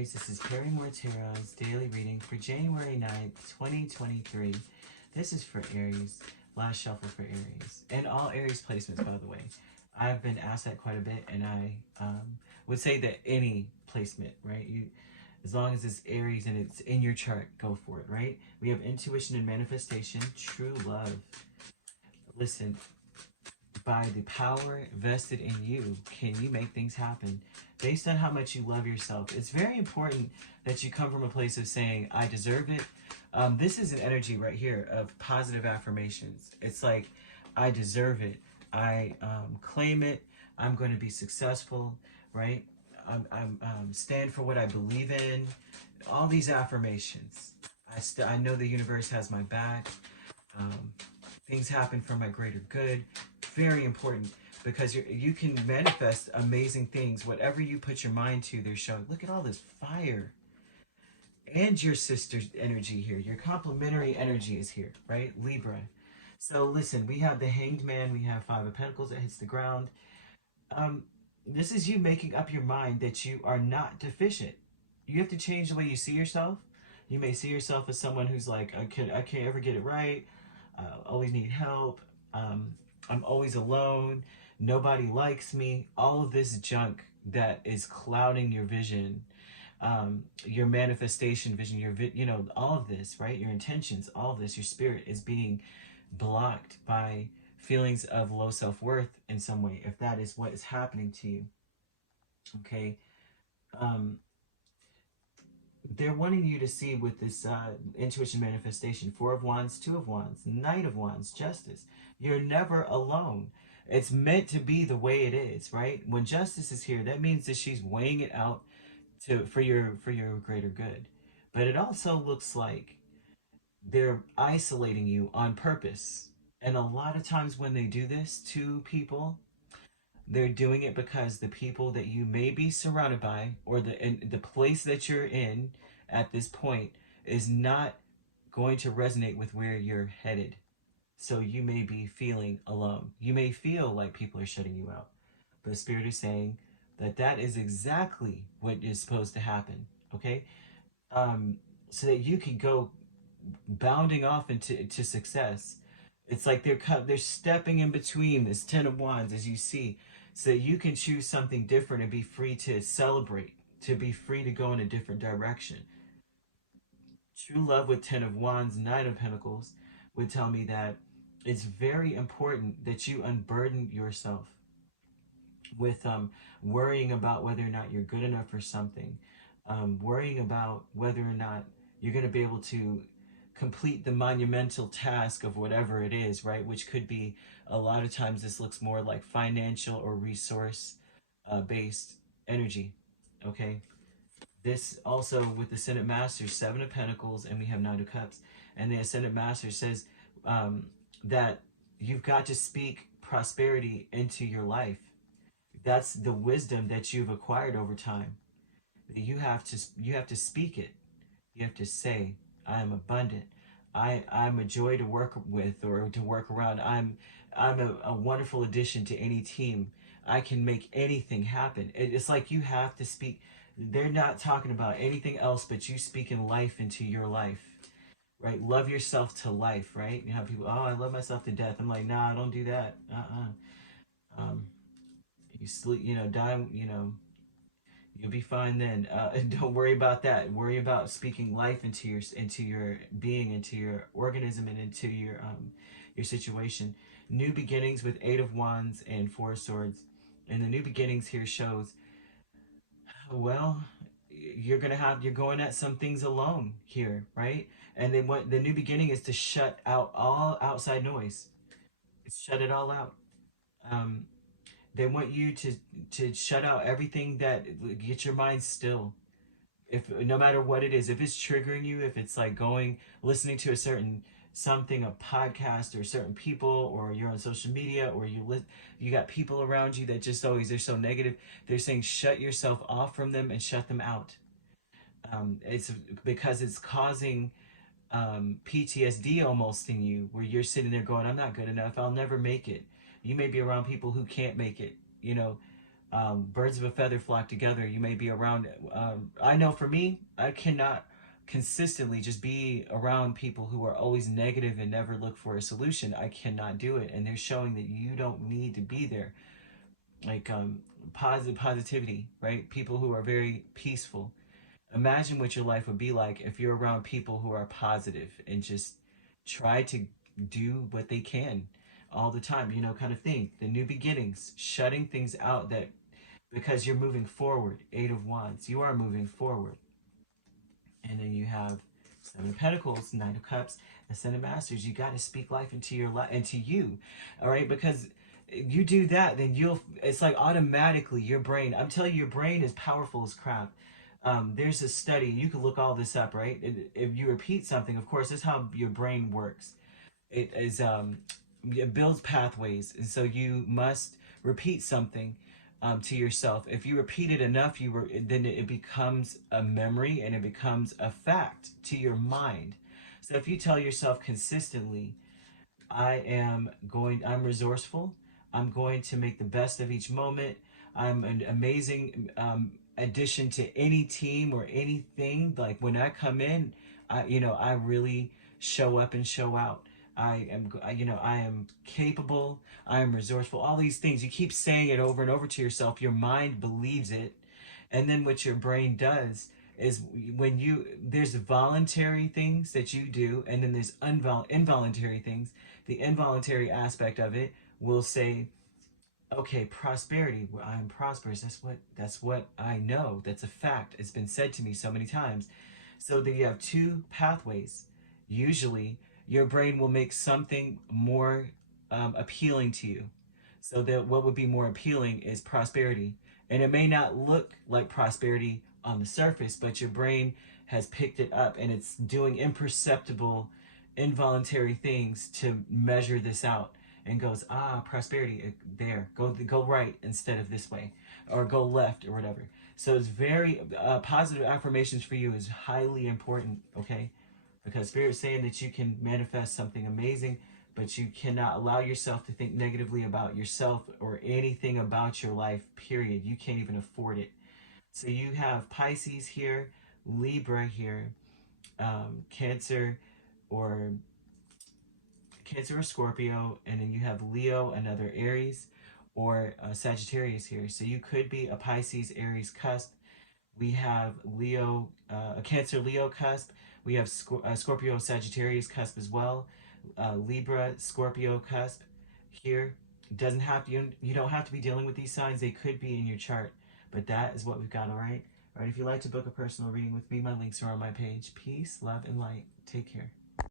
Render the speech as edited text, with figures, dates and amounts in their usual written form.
Aries, this is Perrymore Tarot's daily reading for January 9th, 2023. This is for Aries, last shuffle for Aries, and all Aries placements, by the way. I've been asked that quite a bit, and I would say that any placement, right? As long as it's Aries and it's in your chart, go for it, right? We have intuition and manifestation, true love. Listen, by the power vested in you, can you make things happen based on how much you love yourself? It's very important that you come from a place of saying, I deserve it. This is an energy right here of positive affirmations. It's like, I deserve it. I claim it. I'm going to be successful, right? I'm stand for what I believe in. All these affirmations. I know the universe has my back. Things happen for my greater good. Very important, because you can manifest amazing things. Whatever you put your mind to, they're showing. Look at all this fire. And your sister's energy here. Your complementary energy is here, right? Libra. So listen, we have the Hanged Man. We have Five of Pentacles that hits the ground. This is you making up your mind that you are not deficient. You have to change the way you see yourself. You may see yourself as someone who's like, I can't ever get it right. Always need help. I'm always alone. Nobody likes me. All of this junk that is clouding your vision, your manifestation vision, all of this, right? Your intentions, all of this, your spirit is being blocked by feelings of low self-worth in some way, if that is what is happening to you. Okay. They're wanting you to see with this intuition manifestation, Four of Wands, Two of Wands, Knight of Wands, Justice. You're never alone. It's meant to be the way it is, right? When Justice is here, that means that she's weighing it out for your greater good. But it also looks like they're isolating you on purpose. And a lot of times when they do this to people, they're doing it because the people that you may be surrounded by, or the place that you're in at this point, is not going to resonate with where you're headed. So you may be feeling alone. You may feel like people are shutting you out. But the Spirit is saying that that is exactly what is supposed to happen, okay? So that you can go bounding off into success. It's like they're stepping in between this Ten of Wands, as you see, so that you can choose something different and be free to celebrate, to be free to go in a different direction. True love with Ten of Wands, Nine of Pentacles would tell me that it's very important that you unburden yourself with worrying about whether or not you're good enough for something, worrying about whether or not you're going to be able to complete the monumental task of whatever it is, right? Which could be, a lot of times this looks more like financial or resource based energy, okay? This also with the Ascendant Master, Seven of Pentacles, and we have Nine of Cups. And the Ascendant Master says that you've got to speak prosperity into your life. That's the wisdom that you've acquired over time. You have to speak it. You have to say, I am abundant. I'm a joy to work with or to work around. I'm a wonderful addition to any team. I can make anything happen. It's like you have to speak. They're not talking about anything else but you speaking life into your life, right? Love yourself to life, right? You have people, oh, I love myself to death. I'm like, nah, don't do that. You sleep, die, you'll be fine then. Don't worry about that. Worry about speaking life into your being, into your organism, and into your situation. New beginnings with Eight of Wands and Four of Swords. And the new beginnings here shows, well, you're going at some things alone here, right? And then what the new beginning is to shut out all outside noise. Shut it all out. They want you to shut out everything that get your mind still. No matter what it is, if it's triggering you, if it's like listening to something, a podcast, or certain people, or you're on social media, or you got people around you that just they're so negative. They're saying shut yourself off from them and shut them out. It's because it's causing PTSD almost in you, where you're sitting there going, I'm not good enough. I'll never make it. You may be around people who can't make it, Birds of a feather flock together. You may be around. I know for me, I cannot consistently just be around people who are always negative and never look for a solution. I cannot do it, and they're showing that you don't need to be there. Like positivity, right? People who are very peaceful. Imagine what your life would be like if you're around people who are positive and just try to do what they can all the time, you know, kind of thing. The new beginnings, shutting things out that because you're moving forward. Eight of Wands, you are moving forward. And then you have Seven of Pentacles, Nine of Cups, Ascended Masters. You got to speak life into your life, into you, all right? Because you do that, then it's like automatically your brain, I'm telling you, your brain is powerful as crap. There's a study, you can look all this up, right? If you repeat something, of course, that's how your brain works. It builds pathways, and so you must repeat something to yourself. If you repeat it enough, then it becomes a memory and it becomes a fact to your mind. So if you tell yourself consistently, I'm resourceful, I'm going to make the best of each moment, I'm an amazing addition to any team or anything. Like when I come in, I really show up and show out. I am capable, I am resourceful, all these things. You keep saying it over and over to yourself, your mind believes it. And then what your brain does is there's voluntary things that you do, and then there's involuntary things. The involuntary aspect of it will say, okay, prosperity, I'm prosperous. That's what I know. That's a fact. It's been said to me so many times. So then you have two pathways. Usually, your brain will make something more appealing to you. So that what would be more appealing is prosperity. And it may not look like prosperity on the surface, but your brain has picked it up and it's doing imperceptible, involuntary things to measure this out and goes, prosperity, there, go right instead of this way, or go left or whatever. So it's very, positive affirmations for you is highly important, okay? Because Spirit's saying that you can manifest something amazing, but you cannot allow yourself to think negatively about yourself or anything about your life, period. You can't even afford it. So you have Pisces here, Libra here, Cancer or Scorpio, and then you have Leo, another Aries, or Sagittarius here. So you could be a Pisces Aries cusp. We have Leo, a Cancer Leo cusp. We have Scorpio Sagittarius cusp as well. Libra Scorpio cusp here. Doesn't have to, you don't have to be dealing with these signs. They could be in your chart, but that is what we've got. All right. All right. If you'd like to book a personal reading with me, my links are on my page. Peace, love, and light. Take care.